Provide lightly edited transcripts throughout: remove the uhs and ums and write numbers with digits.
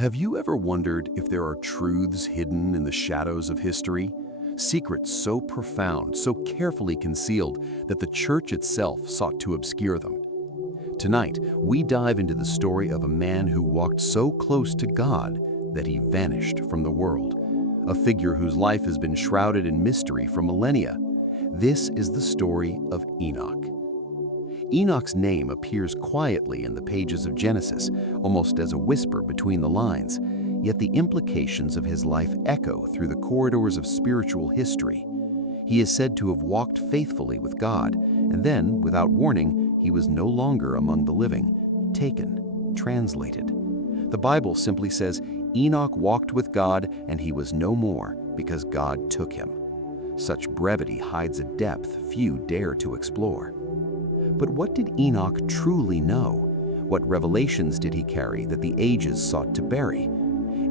Have you ever wondered if there are truths hidden in the shadows of history? Secrets so profound, so carefully concealed that the church itself sought to obscure them. Tonight, we dive into the story of a man who walked so close to God that he vanished from the world, a figure whose life has been shrouded in mystery for millennia. This is the story of Enoch. Enoch's name appears quietly in the pages of Genesis, almost as a whisper between the lines, yet the implications of his life echo through the corridors of spiritual history. He is said to have walked faithfully with God, and then, without warning, he was no longer among the living, taken, translated. The Bible simply says, Enoch walked with God, and he was no more, because God took him. Such brevity hides a depth few dare to explore. But what did Enoch truly know? What revelations did he carry that the ages sought to bury?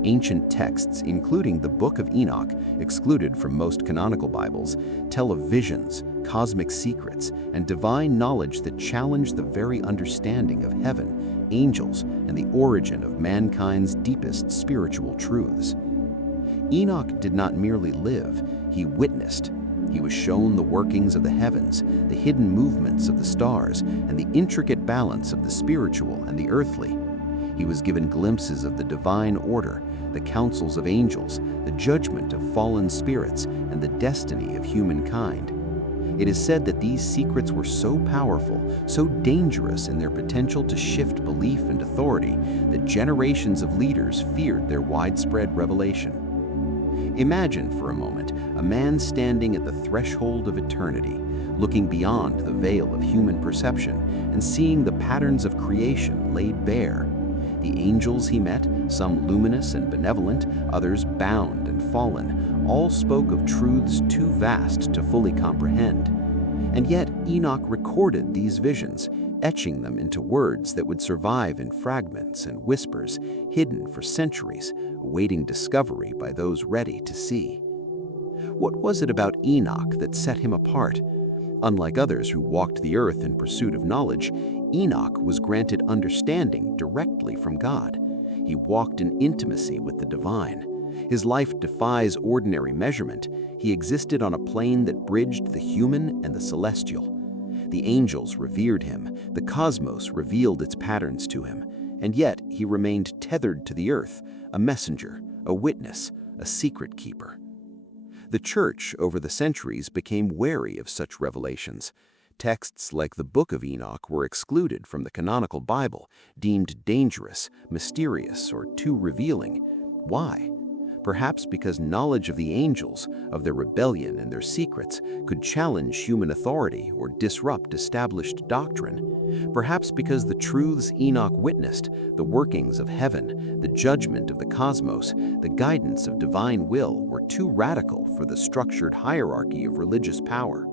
Ancient texts, including the Book of Enoch, excluded from most canonical Bibles, tell of visions, cosmic secrets, and divine knowledge that challenge the very understanding of heaven, angels, and the origin of mankind's deepest spiritual truths. Enoch did not merely live, he witnessed. He was shown the workings of the heavens, the hidden movements of the stars, and the intricate balance of the spiritual and the earthly. He was given glimpses of the divine order, the counsels of angels, the judgment of fallen spirits, and the destiny of humankind. It is said that these secrets were so powerful, so dangerous in their potential to shift belief and authority, that generations of leaders feared their widespread revelation. Imagine for a moment a man standing at the threshold of eternity, looking beyond the veil of human perception and seeing the patterns of creation laid bare. The angels he met, some luminous and benevolent, others bound and fallen, all spoke of truths too vast to fully comprehend. And yet Enoch recorded these visions, etching them into words that would survive in fragments and whispers, hidden for centuries, awaiting discovery by those ready to see. What was it about Enoch that set him apart? Unlike others who walked the earth in pursuit of knowledge, Enoch was granted understanding directly from God. He walked in intimacy with the divine. His life defies ordinary measurement. He existed on a plane that bridged the human and the celestial. The angels revered him, the cosmos revealed its patterns to him, and yet he remained tethered to the earth, a messenger, a witness, a secret keeper. The church, over the centuries, became wary of such revelations. Texts like the Book of Enoch were excluded from the canonical Bible, deemed dangerous, mysterious, or too revealing. Why? Perhaps because knowledge of the angels, of their rebellion and their secrets, could challenge human authority or disrupt established doctrine. Perhaps because the truths Enoch witnessed, the workings of heaven, the judgment of the cosmos, the guidance of divine will, were too radical for the structured hierarchy of religious power.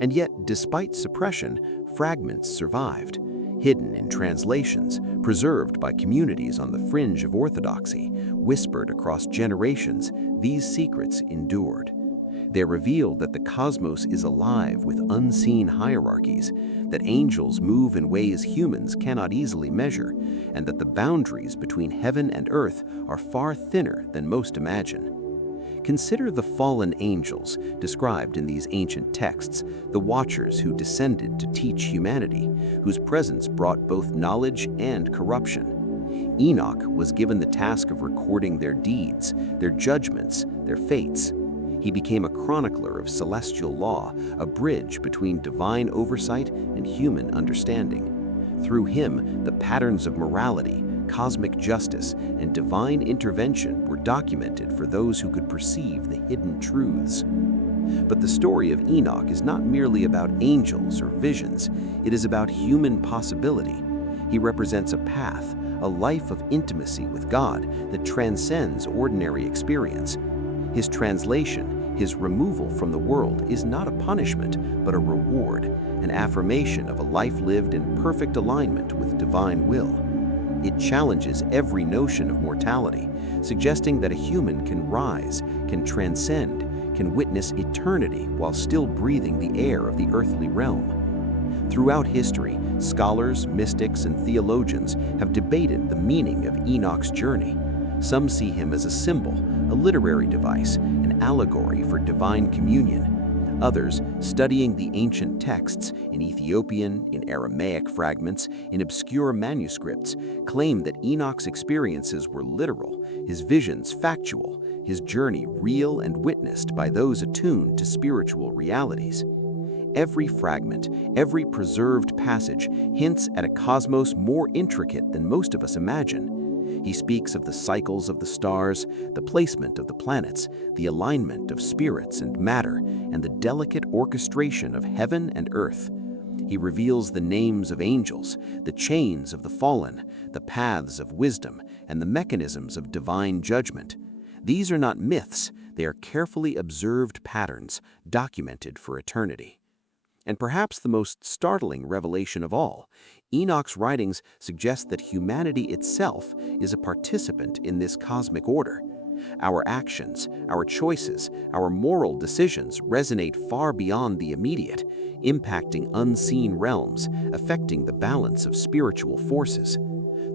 And yet, despite suppression, fragments survived. Hidden in translations, preserved by communities on the fringe of orthodoxy, whispered across generations, these secrets endured. They revealed that the cosmos is alive with unseen hierarchies, that angels move in ways humans cannot easily measure, and that the boundaries between heaven and earth are far thinner than most imagine. Consider the fallen angels described in these ancient texts, the watchers who descended to teach humanity, whose presence brought both knowledge and corruption. Enoch was given the task of recording their deeds, their judgments, their fates. He became a chronicler of celestial law, a bridge between divine oversight and human understanding. Through him, the patterns of morality, cosmic justice, and divine intervention were documented for those who could perceive the hidden truths. But the story of Enoch is not merely about angels or visions, it is about human possibility. He represents a path, a life of intimacy with God that transcends ordinary experience. His translation, his removal from the world, is not a punishment, but a reward, an affirmation of a life lived in perfect alignment with divine will. It challenges every notion of mortality, suggesting that a human can rise, can transcend, can witness eternity while still breathing the air of the earthly realm. Throughout history, scholars, mystics, and theologians have debated the meaning of Enoch's journey. Some see him as a symbol, a literary device, an allegory for divine communion. Others, studying the ancient texts in Ethiopian, in Aramaic fragments, in obscure manuscripts, claim that Enoch's experiences were literal, his visions factual, his journey real and witnessed by those attuned to spiritual realities. Every fragment, every preserved passage hints at a cosmos more intricate than most of us imagine. He speaks of the cycles of the stars, the placement of the planets, the alignment of spirits and matter, and the delicate orchestration of heaven and earth. He reveals the names of angels, the chains of the fallen, the paths of wisdom, and the mechanisms of divine judgment. These are not myths, they are carefully observed patterns, documented for eternity. And perhaps the most startling revelation of all, Enoch's writings suggest that humanity itself is a participant in this cosmic order. Our actions, our choices, our moral decisions resonate far beyond the immediate, impacting unseen realms, affecting the balance of spiritual forces.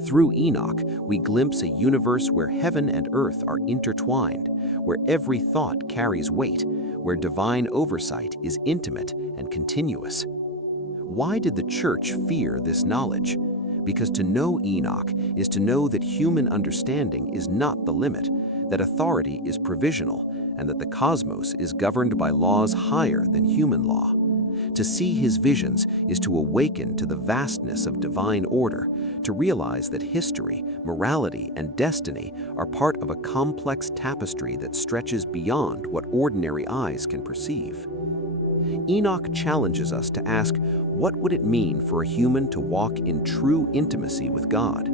Through Enoch, we glimpse a universe where heaven and earth are intertwined, where every thought carries weight, where divine oversight is intimate and continuous. Why did the church fear this knowledge? Because to know Enoch is to know that human understanding is not the limit, that authority is provisional, and that the cosmos is governed by laws higher than human law. To see his visions is to awaken to the vastness of divine order, to realize that history, morality, and destiny are part of a complex tapestry that stretches beyond what ordinary eyes can perceive. Enoch challenges us to ask, what would it mean for a human to walk in true intimacy with God?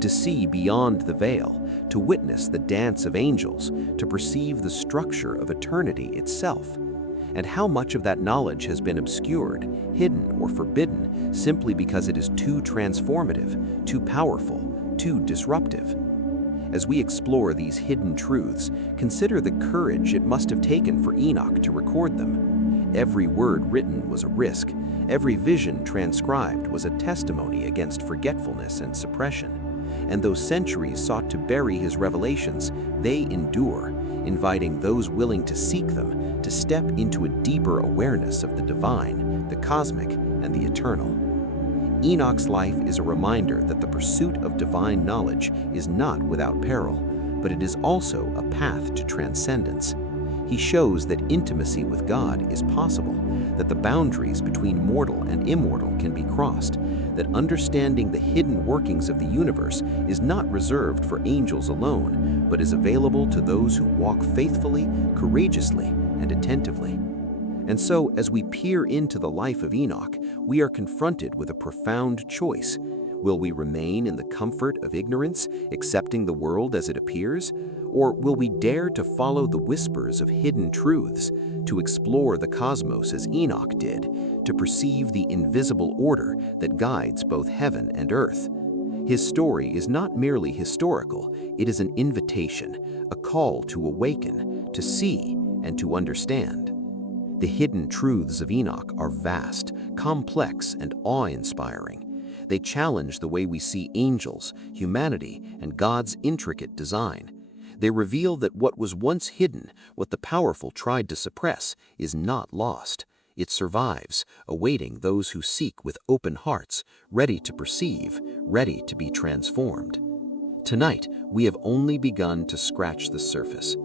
To see beyond the veil, to witness the dance of angels, to perceive the structure of eternity itself. And how much of that knowledge has been obscured, hidden, or forbidden simply because it is too transformative, too powerful, too disruptive? As we explore these hidden truths, consider the courage it must have taken for Enoch to record them. Every word written was a risk. Every vision transcribed was a testimony against forgetfulness and suppression. And though centuries sought to bury his revelations, they endure, inviting those willing to seek them to step into a deeper awareness of the divine, the cosmic, and the eternal. Enoch's life is a reminder that the pursuit of divine knowledge is not without peril, but it is also a path to transcendence. He shows that intimacy with God is possible, that the boundaries between mortal and immortal can be crossed, that understanding the hidden workings of the universe is not reserved for angels alone, but is available to those who walk faithfully, courageously, and attentively. And so, as we peer into the life of Enoch, we are confronted with a profound choice. Will we remain in the comfort of ignorance, accepting the world as it appears? Or will we dare to follow the whispers of hidden truths, to explore the cosmos as Enoch did, to perceive the invisible order that guides both heaven and earth? His story is not merely historical, it is an invitation, a call to awaken, to see, and to understand. The hidden truths of Enoch are vast, complex, and awe-inspiring. They challenge the way we see angels, humanity, and God's intricate design. They reveal that what was once hidden, what the powerful tried to suppress, is not lost. It survives, awaiting those who seek with open hearts, ready to perceive, ready to be transformed. Tonight, we have only begun to scratch the surface.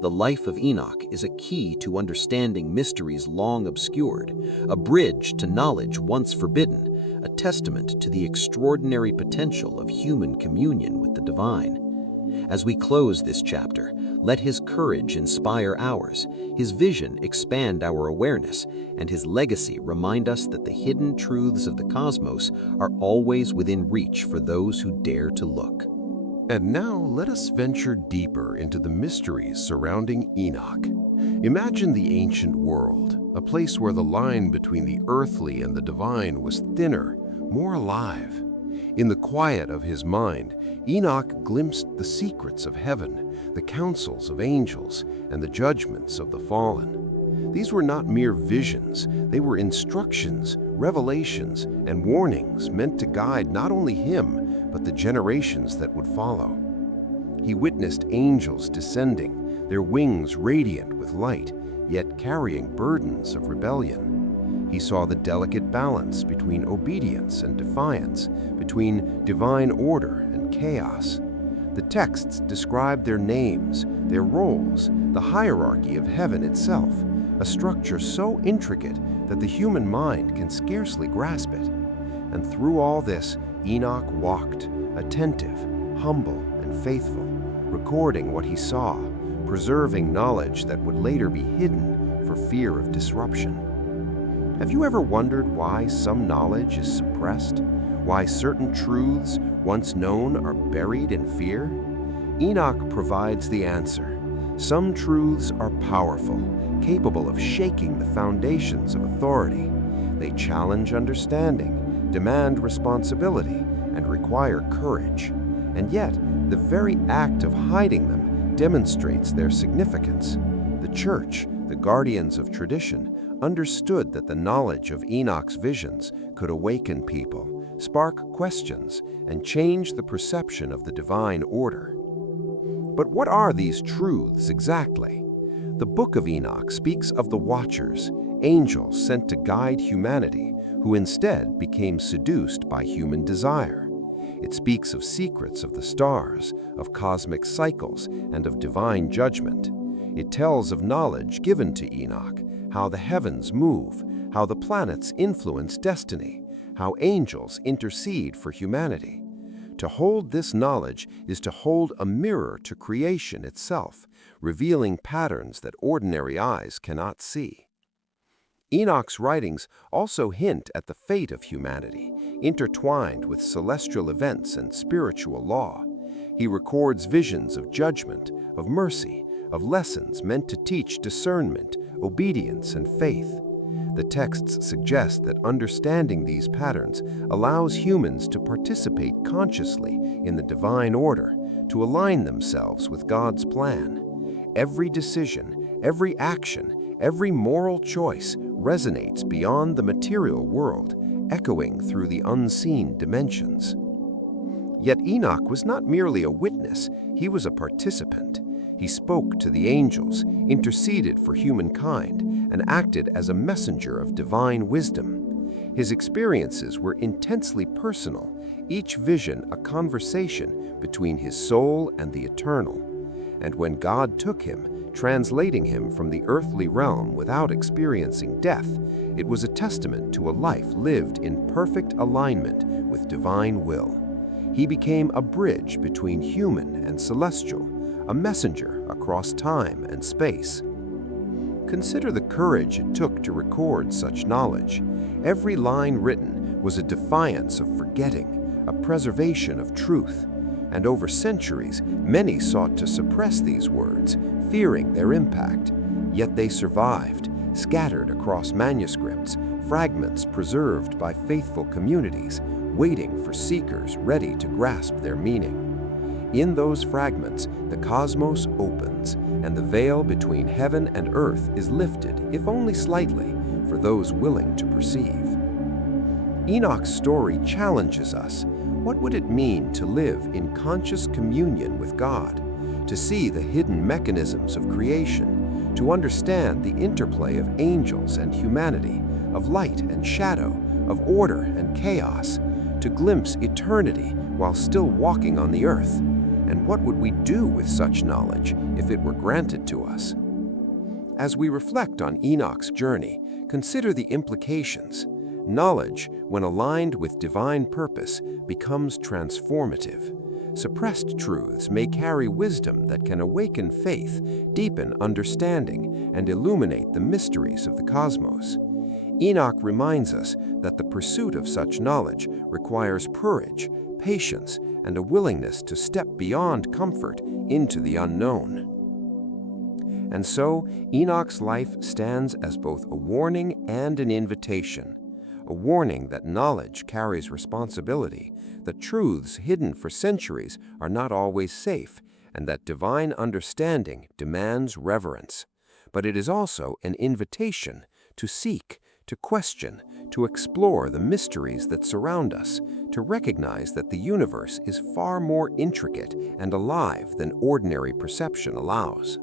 The life of Enoch is a key to understanding mysteries long obscured, a bridge to knowledge once forbidden, a testament to the extraordinary potential of human communion with the divine. As we close this chapter, let his courage inspire ours, his vision expand our awareness, and his legacy remind us that the hidden truths of the cosmos are always within reach for those who dare to look. And now let us venture deeper into the mysteries surrounding Enoch. Imagine the ancient world, a place where the line between the earthly and the divine was thinner, more alive. In the quiet of his mind, Enoch glimpsed the secrets of heaven, the counsels of angels, and the judgments of the fallen. These were not mere visions, they were instructions, revelations, and warnings meant to guide not only him, but the generations that would follow. He witnessed angels descending, their wings radiant with light, yet carrying burdens of rebellion. He saw the delicate balance between obedience and defiance, between divine order and chaos. The texts describe their names, their roles, the hierarchy of heaven itself, a structure so intricate that the human mind can scarcely grasp it. And through all this, Enoch walked, attentive, humble, and faithful, recording what he saw, preserving knowledge that would later be hidden for fear of disruption. Have you ever wondered why some knowledge is suppressed? Why certain truths, once known, are buried in fear? Enoch provides the answer. Some truths are powerful, capable of shaking the foundations of authority. They challenge understanding, demand responsibility, and require courage. And yet, the very act of hiding them demonstrates their significance. The Church, the guardians of tradition, understood that the knowledge of Enoch's visions could awaken people, spark questions, and change the perception of the divine order. But what are these truths exactly? The Book of Enoch speaks of the Watchers, angels sent to guide humanity, who instead became seduced by human desire. It speaks of secrets of the stars, of cosmic cycles, and of divine judgment. It tells of knowledge given to Enoch, how the heavens move, how the planets influence destiny, how angels intercede for humanity. To hold this knowledge is to hold a mirror to creation itself, revealing patterns that ordinary eyes cannot see. Enoch's writings also hint at the fate of humanity, intertwined with celestial events and spiritual law. He records visions of judgment, of mercy, of lessons meant to teach discernment, obedience, and faith. The texts suggest that understanding these patterns allows humans to participate consciously in the divine order, to align themselves with God's plan. Every decision, every action, every moral choice resonates beyond the material world, echoing through the unseen dimensions. Yet Enoch was not merely a witness, he was a participant. He spoke to the angels, interceded for humankind, and acted as a messenger of divine wisdom. His experiences were intensely personal, each vision a conversation between his soul and the eternal. And when God took him, translating him from the earthly realm without experiencing death, it was a testament to a life lived in perfect alignment with divine will. He became a bridge between human and celestial, a messenger across time and space. Consider the courage it took to record such knowledge. Every line written was a defiance of forgetting, a preservation of truth. And over centuries, many sought to suppress these words, fearing their impact. Yet they survived, scattered across manuscripts, fragments preserved by faithful communities, waiting for seekers ready to grasp their meaning. In those fragments, the cosmos opens, and the veil between heaven and earth is lifted, if only slightly, for those willing to perceive. Enoch's story challenges us. What would it mean to live in conscious communion with God, to see the hidden mechanisms of creation, to understand the interplay of angels and humanity, of light and shadow, of order and chaos, to glimpse eternity while still walking on the earth? And what would we do with such knowledge if it were granted to us? As we reflect on Enoch's journey, consider the implications. Knowledge, when aligned with divine purpose, becomes transformative. Suppressed truths may carry wisdom that can awaken faith, deepen understanding, and illuminate the mysteries of the cosmos. Enoch reminds us that the pursuit of such knowledge requires courage, patience, and a willingness to step beyond comfort into the unknown. And so, Enoch's life stands as both a warning and an invitation. A warning that knowledge carries responsibility, that truths hidden for centuries are not always safe, and that divine understanding demands reverence. But it is also an invitation to seek, to question, to explore the mysteries that surround us, to recognize that the universe is far more intricate and alive than ordinary perception allows.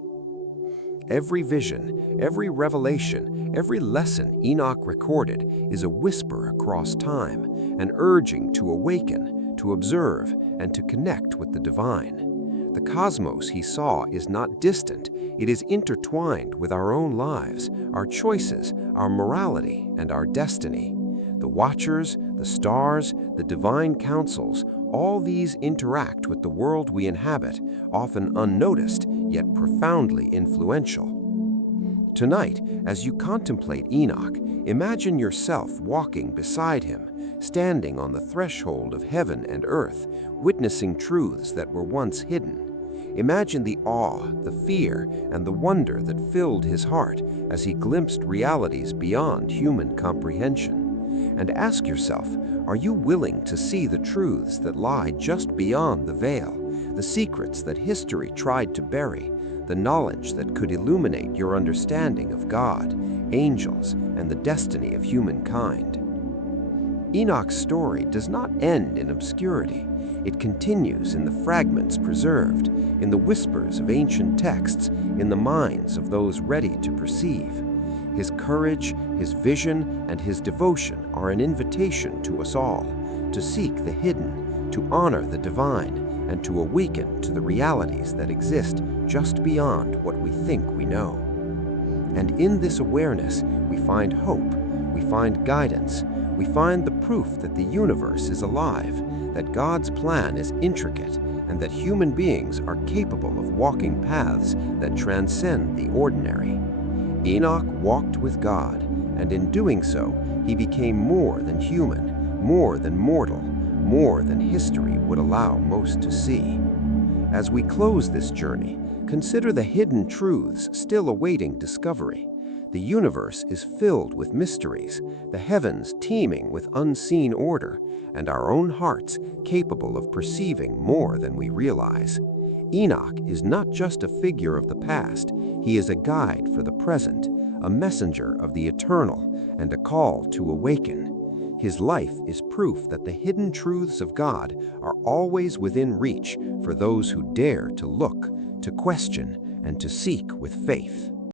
Every vision, every revelation, every lesson Enoch recorded is a whisper across time, an urging to awaken, to observe, and to connect with the divine. The cosmos he saw is not distant, it is intertwined with our own lives, our choices, our morality, and our destiny. The watchers, the stars, the divine councils, all these interact with the world we inhabit, often unnoticed, yet profoundly influential. Tonight, as you contemplate Enoch, imagine yourself walking beside him, standing on the threshold of heaven and earth, witnessing truths that were once hidden. Imagine the awe, the fear, and the wonder that filled his heart as he glimpsed realities beyond human comprehension. And ask yourself, are you willing to see the truths that lie just beyond the veil, the secrets that history tried to bury, the knowledge that could illuminate your understanding of God, angels, and the destiny of humankind? Enoch's story does not end in obscurity. It continues in the fragments preserved, in the whispers of ancient texts, in the minds of those ready to perceive. His courage, his vision, and his devotion are an invitation to us all to seek the hidden, to honor the divine, and to awaken to the realities that exist just beyond what we think we know. And in this awareness, we find hope, we find guidance, we find the proof that the universe is alive, that God's plan is intricate, and that human beings are capable of walking paths that transcend the ordinary. Enoch walked with God, and in doing so, he became more than human, more than mortal, more than history would allow most to see. As we close this journey, consider the hidden truths still awaiting discovery. The universe is filled with mysteries, the heavens teeming with unseen order, and our own hearts capable of perceiving more than we realize. Enoch is not just a figure of the past, he is a guide for the present, a messenger of the eternal, and a call to awaken. His life is proof that the hidden truths of God are always within reach for those who dare to look, to question, and to seek with faith.